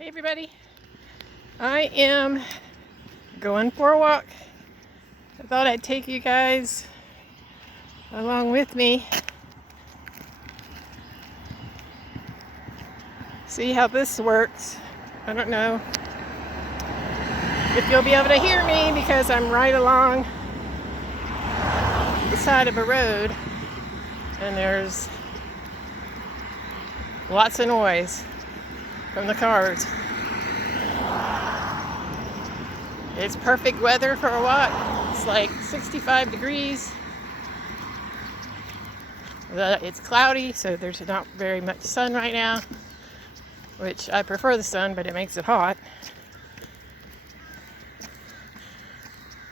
Hey everybody, I am going for a walk. I thought I'd take you guys along with me. See how this works. I don't know if you'll be able to hear me because I'm right along the side of a road and there's lots of noise from the cars. It's perfect weather for a walk. It's like 65 degrees. It's cloudy, so there's not very much sun right now, which I prefer the sun, but it makes it hot.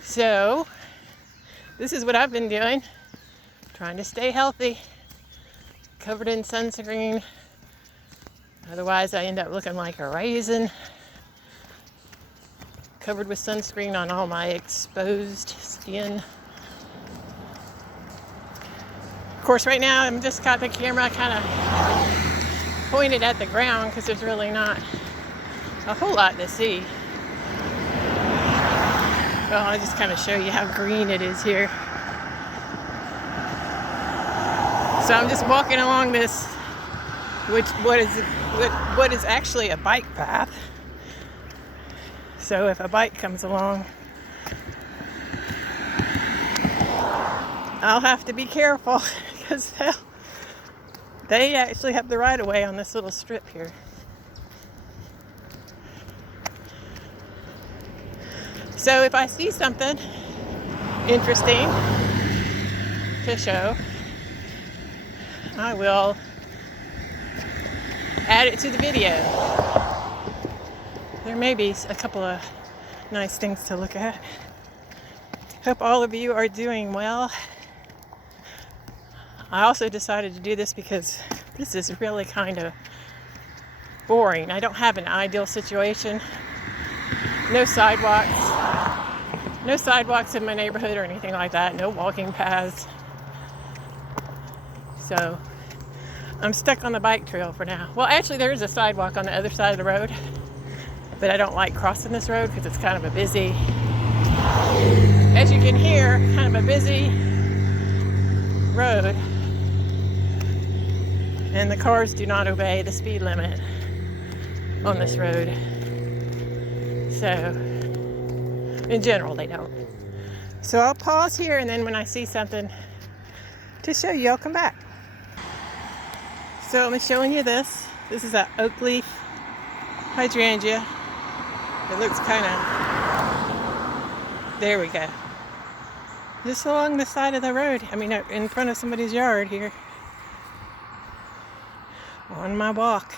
So, this is what I've been doing, trying to stay healthy, covered in sunscreen. Otherwise, I end up looking like a raisin. Covered with sunscreen on all my exposed skin. Of course, right now I'm just got the camera kind of pointed at the ground because there's really not a whole lot to see. Well, I'll just kind of show you how green it is here. So I'm just walking along this, what is actually a bike path. So if a bike comes along, I'll have to be careful because they actually have the right of way on this little strip here. So if I see something interesting to show, I will add it to the video. There may be a couple of nice things to look at. Hope all of you are doing well. I also decided to do this because this is really kind of boring. I don't have an ideal situation. No sidewalks in my neighborhood or anything like that. No walking paths. So I'm stuck on the bike trail for now. Well, actually there is a sidewalk on the other side of the road, but I don't like crossing this road because it's kind of a busy, as you can hear, kind of a busy road. And the cars do not obey the speed limit on this road. So, in general, they don't. So I'll pause here, and then when I see something to show you, I'll come back. So I'm showing you this. This is an oak leaf hydrangea. It looks kind of, there we go. Just along the side of the road. I mean, in front of somebody's yard here. On my walk.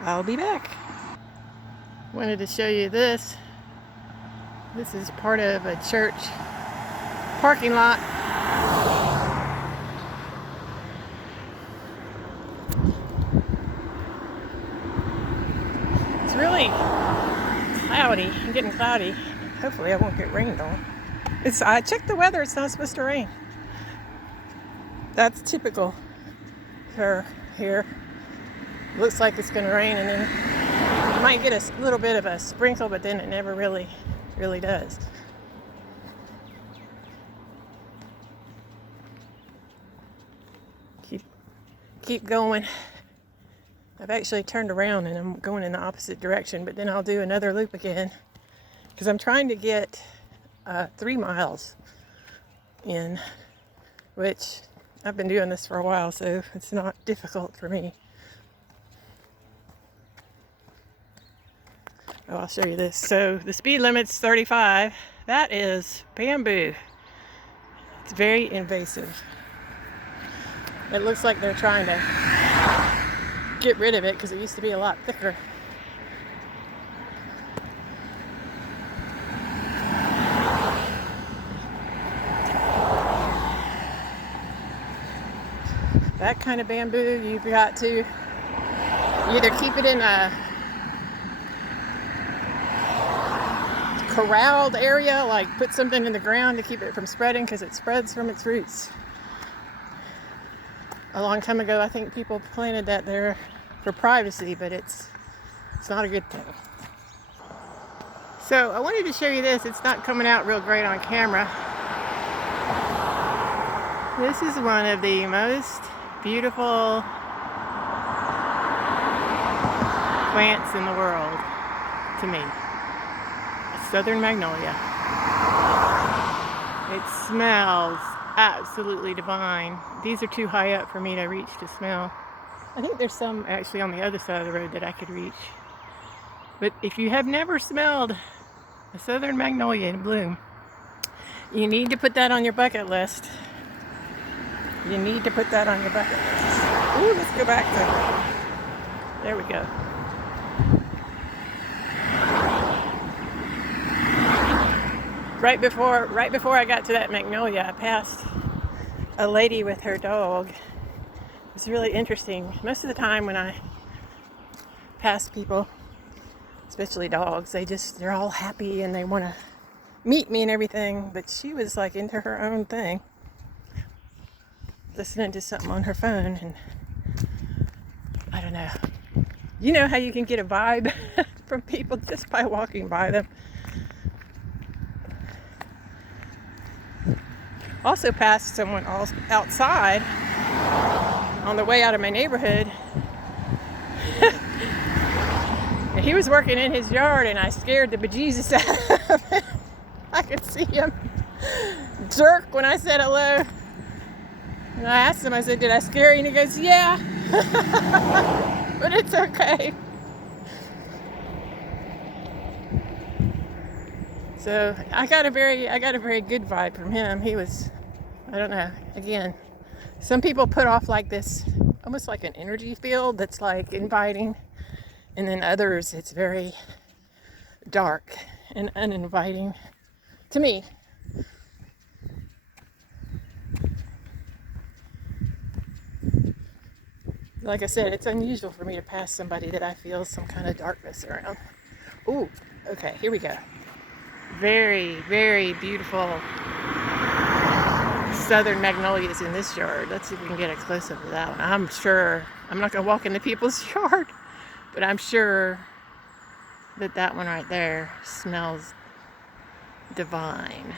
I'll be back. Wanted to show you this. This is part of a church parking lot. It's really cloudy. I'm getting cloudy. Hopefully I won't get rained on. I checked the weather. It's not supposed to rain. That's typical for here. Looks like it's going to rain, and then you might get a little bit of a sprinkle, but then it never really does. Keep going. I've actually turned around and I'm going in the opposite direction, but then I'll do another loop again because I'm trying to get 3 miles in, which I've been doing this for a while, so it's not difficult for me. Oh, I'll show you this. So the speed limit's 35. That is bamboo. It's very invasive. It looks like they're trying to get rid of it because it used to be a lot thicker. That kind of bamboo, you've got to either keep it in a corralled area, like put something in the ground to keep it from spreading because it spreads from its roots. A long time ago, I think people planted that there for privacy, but it's not a good thing. So I wanted to show you this. It's not coming out real great on camera. This is one of the most beautiful plants in the world to me. A southern magnolia. It smells absolutely divine. These are too high up for me to reach to smell. I think there's some actually on the other side of the road that I could reach. But if you have never smelled a southern magnolia in bloom, you need to put that on your bucket list. You need to put that on your bucket list. Ooh, let's go back to, there we go. Right before I got to that magnolia, I passed a lady with her dog. It was really interesting. Most of the time when I pass people, especially dogs, they're all happy and they want to meet me and everything, but she was like into her own thing, listening to something on her phone, and I don't know. You know how you can get a vibe from people just by walking by them. Also passed someone outside on the way out of my neighborhood. And he was working in his yard and I scared the bejesus out of him. I could see him jerk when I said hello. And I asked him, I said, did I scare you? And he goes, yeah. But it's okay. So I got a very good vibe from him. He was, I don't know, again, some people put off like this, almost like an energy field that's like inviting, and then others it's very dark and uninviting to me. Like I said, it's unusual for me to pass somebody that I feel some kind of darkness around. Ooh, okay, here we go. Very, very beautiful southern magnolias in this yard. Let's see if we can get a close-up of that one. I'm sure, I'm not going to walk into people's yard, but I'm sure that one right there smells divine.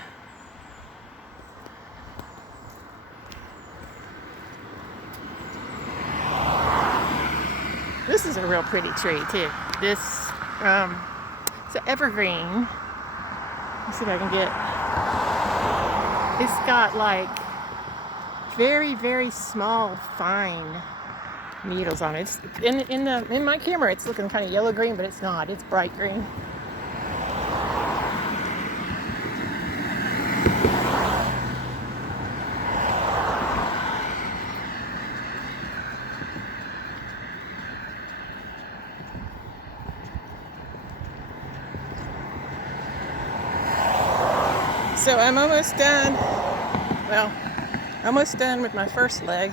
This is a real pretty tree too. This, it's an evergreen. Let's see if I can get, it's got like very, very small, fine needles on it. It's in my camera, it's looking kind of yellow green, but it's not. It's bright green. So I'm almost done. Well, almost done with my first leg.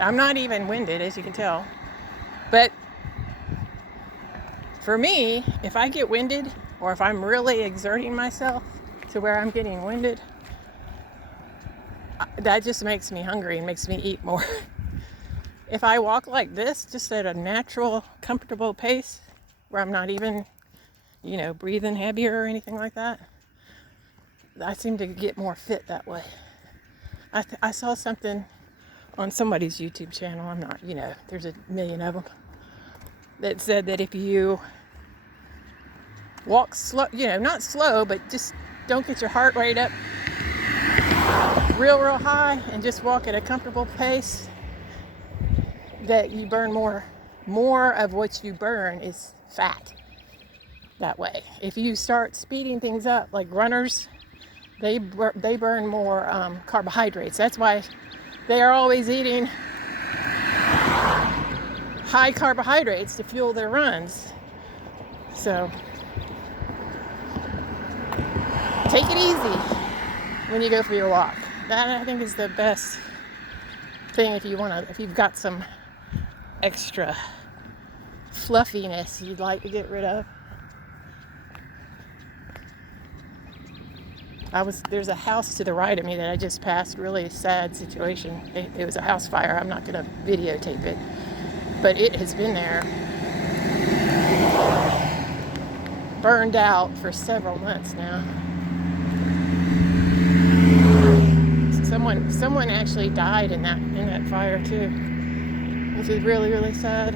I'm not even winded, as you can tell. But for me, if I get winded, or if I'm really exerting myself to where I'm getting winded, that just makes me hungry and makes me eat more. If I walk like this, just at a natural, comfortable pace, where I'm not even, breathing heavier or anything like that, I seem to get more fit that way. I saw something on somebody's YouTube channel, I'm not, there's a million of them, that said that if you walk slow, not slow, but just don't get your heart rate up real high and just walk at a comfortable pace, that you burn more of what you burn is fat that way. If you start speeding things up, like runners, they burn more carbohydrates. That's why they are always eating high carbohydrates to fuel their runs. So take it easy when you go for your walk. That, I think, is the best thing if you've got some extra fluffiness you'd like to get rid of. There's a house to the right of me that I just passed. Really sad situation. It was a house fire. I'm not going to videotape it, but it has been there, burned out for several months now. Someone actually died in that fire too, which is really, really sad.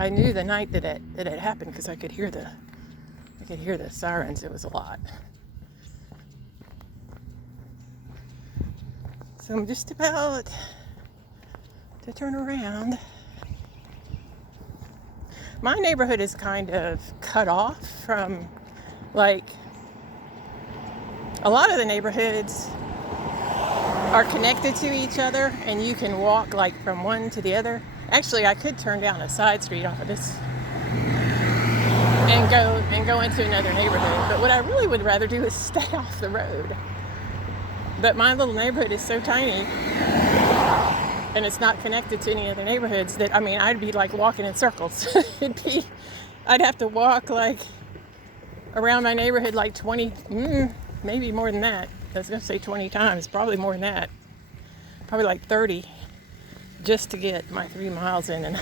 I knew the night that it happened because I could hear the sirens. It was a lot. So I'm just about to turn around. My neighborhood is kind of cut off from, like, a lot of the neighborhoods are connected to each other and you can walk like from one to the other. Actually, I could turn down a side street off of this and go into another neighborhood. But what I really would rather do is stay off the road. But my little neighborhood is so tiny and it's not connected to any other neighborhoods that, I mean, I'd be like walking in circles. I'd have to walk like around my neighborhood like 20, maybe more than that. I was going to say 20 times, probably more than that. Probably like 30 just to get my 3 miles in. And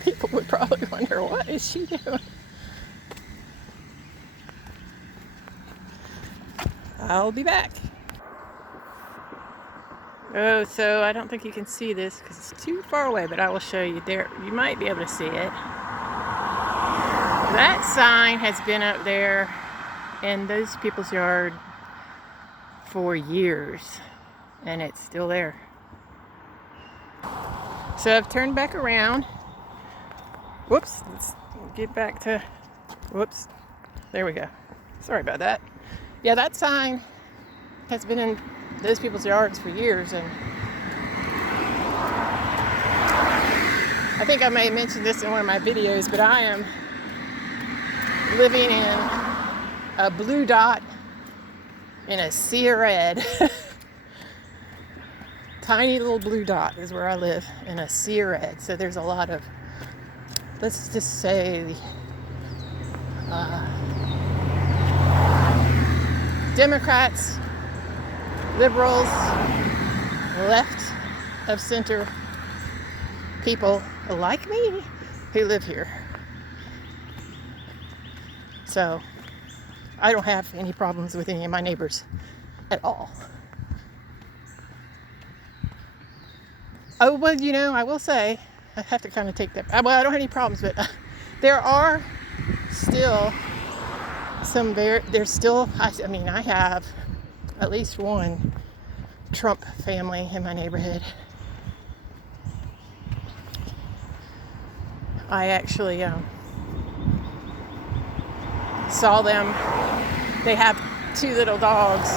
people would probably wonder, what is she doing? I'll be back. Oh, so I don't think you can see this because it's too far away, but I will show you there. You might be able to see it. That sign has been up there in those people's yard for years, and it's still there. So I've turned back around. Whoops, let's get back to, whoops, there we go. Sorry about that. Yeah, that sign has been in those people's yards for years, and I think I may have mentioned this in one of my videos, but I am living in a blue dot in a sea of red. Tiny little blue dot is where I live, in a sea of red. So there's a lot of, let's just say, Democrats, liberals, left of center people like me who live here. So I don't have any problems with any of my neighbors at all. Oh, well, you know, I will say, I have to kind of take that. Well, I don't have any problems, but there are still some there's still, I mean, I have at least one Trump family in my neighborhood. I actually saw them. They have 2 little dogs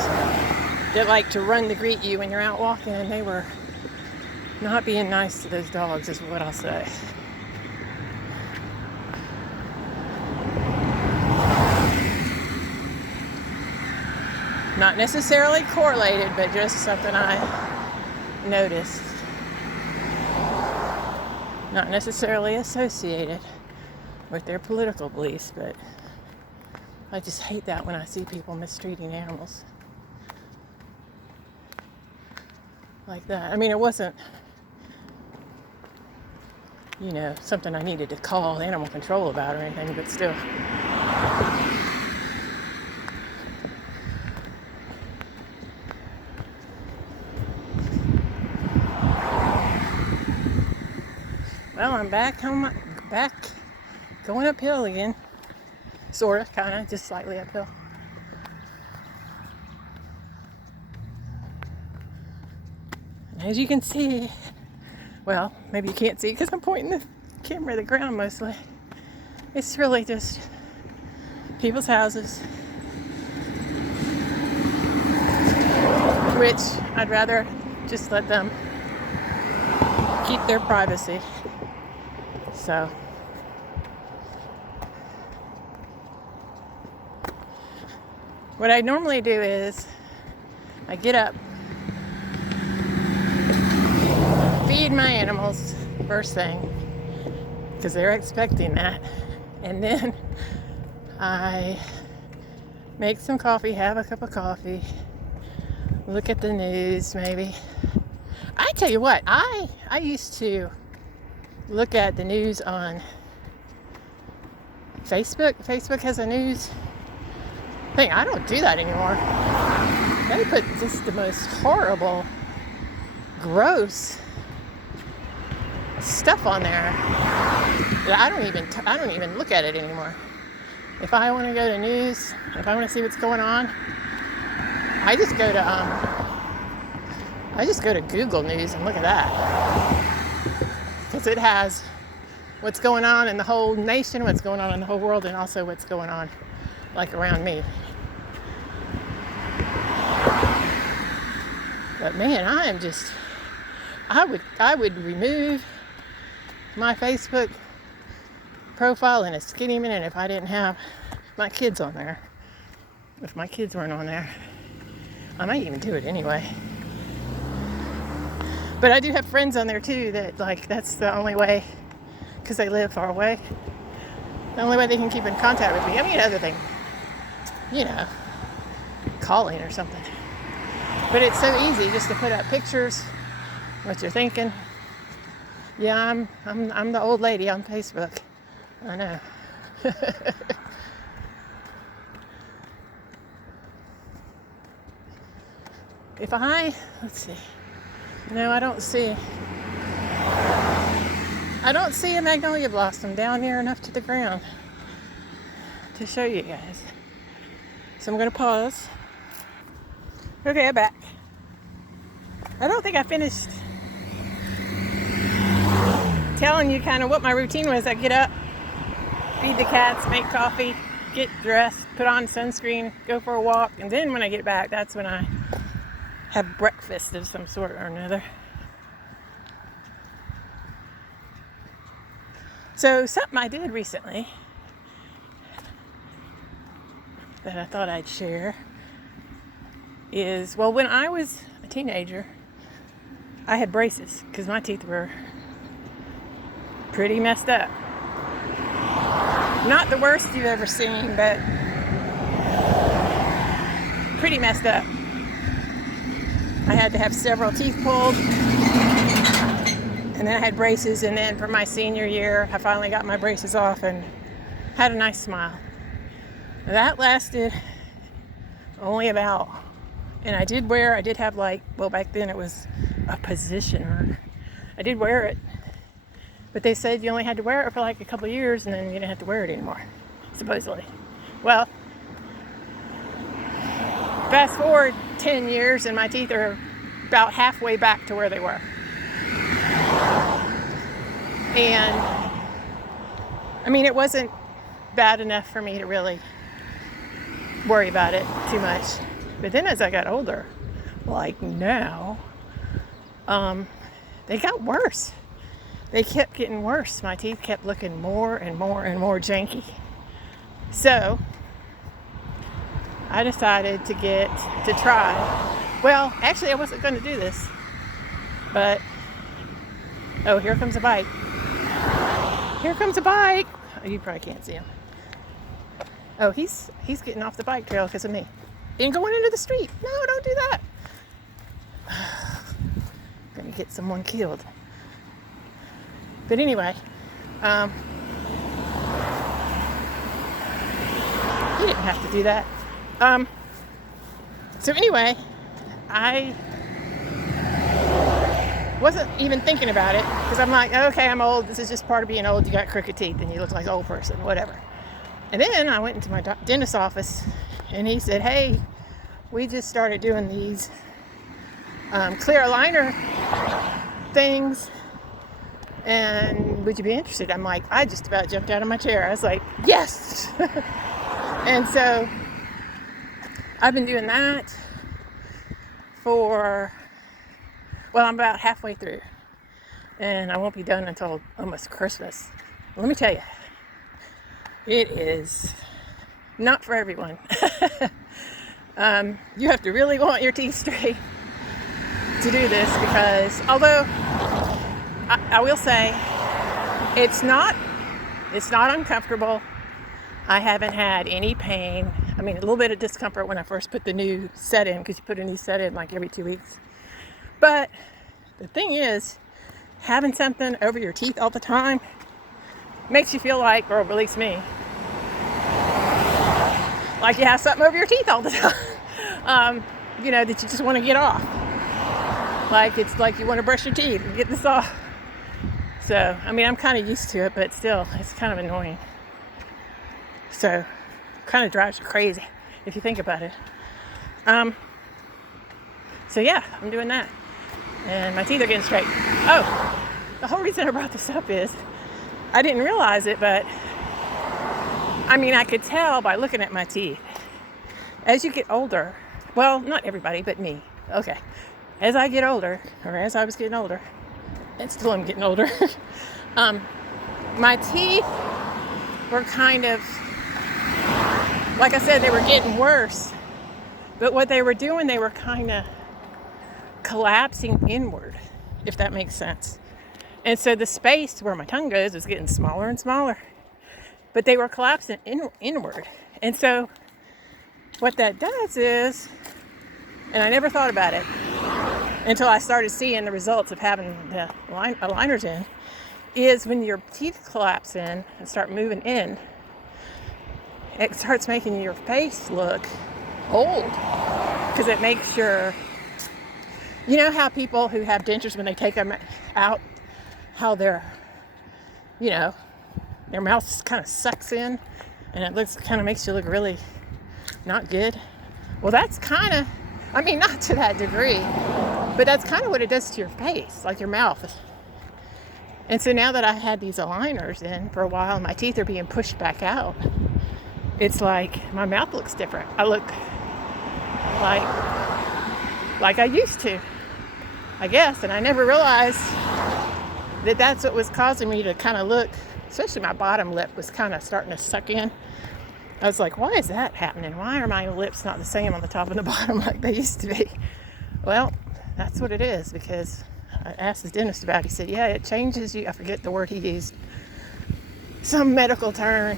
that like to run to greet you when you're out walking, and they were not being nice to those dogs, is what I'll say. Not necessarily correlated, but just something I noticed. Not necessarily associated with their political beliefs, but I just hate that when I see people mistreating animals like that. I mean, it wasn't, you know, something I needed to call animal control about or anything, but still. Well, I'm back home, going uphill again. Sorta, kinda, just slightly uphill. And as you can see, well, maybe you can't see because I'm pointing the camera at the ground mostly. It's really just people's houses, which I'd rather just let them keep their privacy. So what I normally do is I get up, feed my animals first thing, because they're expecting that. And then I make some coffee, have a cup of coffee, look at the news maybe. I tell you what, I used to look at the news on Facebook. Facebook has a news thing. I don't do that anymore. They put just the most horrible, gross stuff on there. I don't even look at it anymore. If I want to go to news, if I want to see what's going on, I just go to Google News and look at that, because it has what's going on in the whole nation, what's going on in the whole world, and also what's going on like around me. But man, I would remove my Facebook profile in a skinny minute if I didn't have my kids on there. If my kids weren't on there, I might even do it anyway. But I do have friends on there too that, like, that's the only way, because they live far away, the only way they can keep in contact with me. I mean, other thing, calling or something. But it's so easy just to put up pictures, what you're thinking. Yeah, I'm the old lady on Facebook. I know. Let's see. No, I don't see a magnolia blossom down near enough to the ground to show you guys. So I'm going to pause. Okay, I'm back. I don't think I finished telling you kind of what my routine was. I get up, feed the cats, make coffee, get dressed, put on sunscreen, go for a walk, and then when I get back, that's when I have breakfast of some sort or another. So something I did recently that I thought I'd share is, well, when I was a teenager, I had braces because my teeth were pretty messed up. Not the worst you've ever seen, but pretty messed up. I had to have several teeth pulled, and then I had braces, and then for my senior year, I finally got my braces off and had a nice smile. That lasted only about, and I did have back then it was a positioner. I did wear it, but they said you only had to wear it for like a couple of years and then you didn't have to wear it anymore, supposedly. Well, fast forward 10 years and my teeth are about halfway back to where they were. And I mean, it wasn't bad enough for me to really worry about it too much. But then as I got older, like now, they got worse. They kept getting worse. My teeth kept looking more and more and more janky. So I decided to try. Well, actually I wasn't going to do this, but, oh, here comes a bike. Here comes a bike. Oh, you probably can't see him. Oh, he's getting off the bike trail because of me. And going into the street. No, don't do that. Gonna get someone killed. But anyway, he didn't have to do that. So anyway, I wasn't even thinking about it because I'm like, okay, I'm old. This is just part of being old. You got crooked teeth and you look like an old person, whatever. And then I went into my dentist's office and he said, hey, we just started doing these clear aligner things, and would you be interested? I'm like, I just about jumped out of my chair. I was like, yes. And so I've been doing that I'm about halfway through, and I won't be done until almost Christmas. Let me tell you, it is not for everyone. You have to really want your teeth straight to do this, because although I will say it's not uncomfortable, I haven't had any pain. I mean, a little bit of discomfort when I first put the new set in, because you put a new set in like every 2 weeks. But the thing is, having something over your teeth all the time makes you feel like, or at least me, like you have something over your teeth all the time. That you just want to get off. Like it's like you want to brush your teeth and get this off. So, I mean, I'm kind of used to it, but still, it's kind of annoying. So, kind of drives you crazy if you think about it. So yeah, I'm doing that. And my teeth are getting straight. Oh, the whole reason I brought this up is I didn't realize it, but I mean, I could tell by looking at my teeth. As you get older, well, not everybody, but me. Okay. As I get older, or as I was getting older, and still I'm getting older, my teeth were kind of, like I said, they were getting worse. But what they were doing, they were kind of collapsing inward, if that makes sense. And so the space where my tongue goes was getting smaller and smaller. But they were collapsing inward. And so what that does is, and I never thought about it until I started seeing the results of having the aligners in, is when your teeth collapse in and start moving in, it starts making your face look old, because it makes you know how people who have dentures, when they take them out, how their mouth kind of sucks in and it kind of makes you look really not good. Well, that's kind of, I mean, not to that degree, but that's kind of what it does to your face, like your mouth. And so now that I had these aligners in for a while and my teeth are being pushed back out, it's like my mouth looks different. I look like I used to, I guess. And I never realized that that's what was causing me to kind of look, especially my bottom lip was kind of starting to suck in. I was like, why is that happening? Why are my lips not the same on the top and the bottom like they used to be? Well, that's what it is, because I asked the dentist about it. He said, yeah, it changes you. I forget the word he used. Some medical term.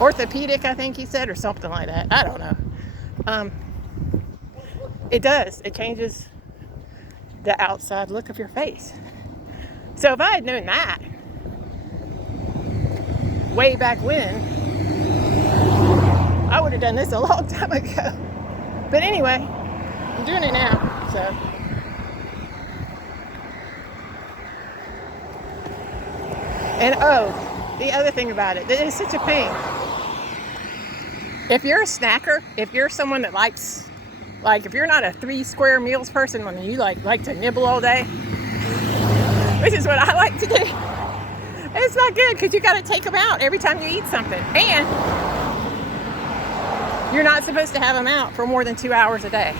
Orthopedic, I think he said, or something like that. I don't know. It does. It changes the outside look of your face. So if I had known that way back when, I would have done this a long time ago. But anyway, I'm doing it now, so. And the other thing about it, it is such a pain. If you're a snacker, if you're someone that likes, like if you're not a 3 square meals person, when you like to nibble all day, which is what I like to do, it's not good, because you got to take them out every time you eat something. And you're not supposed to have them out for more than 2 hours a day.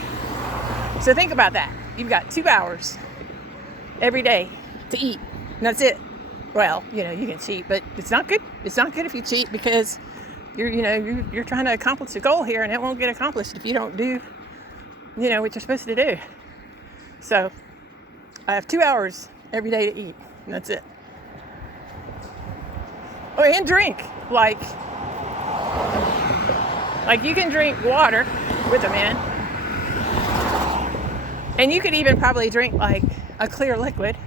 So think about that. You've got 2 hours every day to eat, and that's it. Well, you can cheat, but it's not good. It's not good if you cheat, because you're trying to accomplish a goal here, and it won't get accomplished if you don't do, what you're supposed to do. So I have 2 hours every day to eat, and that's it. Oh, and drink. Like you can drink water with them in. And you could even probably drink like a clear liquid.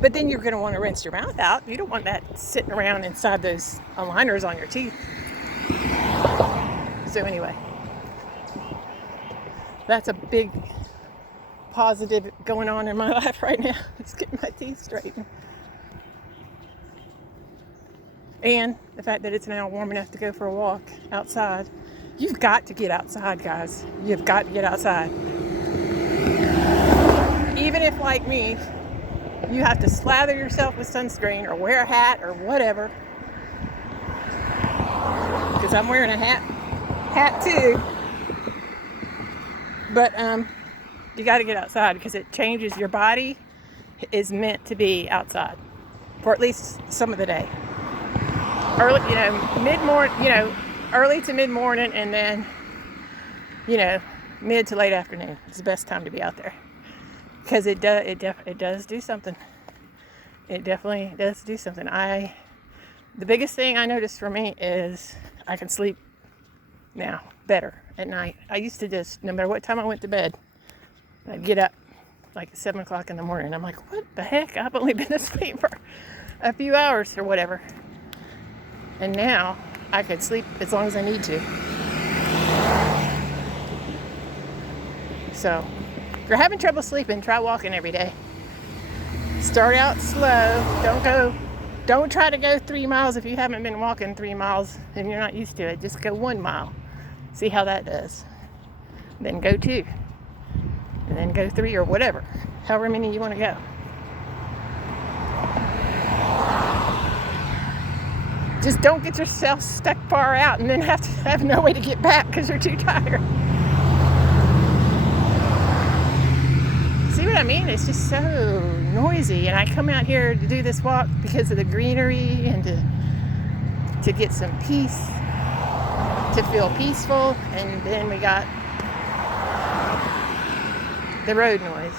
But then you're going to want to rinse your mouth out. You don't want that sitting around inside those aligners on your teeth. So anyway, that's a big positive going on in my life right now. It's getting my teeth straightened. And the fact that it's now warm enough to go for a walk outside. You've got to get outside, guys. You've got to get outside. Even if, like me, you have to slather yourself with sunscreen or wear a hat or whatever. Because I'm wearing a hat too. But you got to get outside, because it changes. Your body is meant to be outside for at least some of the day. Early, mid-morning, early to mid-morning, and then, mid to late afternoon. It's the best time to be out there, because it does do something. It definitely does do something. I The biggest thing I noticed for me is I can sleep now better at night. I used to just, no matter what time I went to bed, I'd get up like 7 o'clock in the morning. I'm like, what the heck? I've only been asleep for a few hours or whatever. And now I could sleep as long as I need to. So if you're having trouble sleeping, try walking every day. Start out slow. Don't try to go 3 miles if you haven't been walking 3 miles and you're not used to it. Just go 1 mile. See how that does. Then go 2. And then go 3 or whatever. However many you want to go. Just don't get yourself stuck far out and then have no way to get back because you're too tired. See what I mean? It's just so noisy, and I come out here to do this walk because of the greenery and to get some peace, to feel peaceful, and then we got the road noise.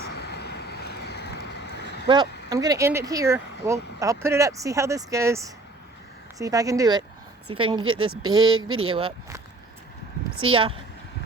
Well, I'm going to end it here. Well, I'll put it up, see how this goes, see if I can do it, see if I can get this big video up. See ya.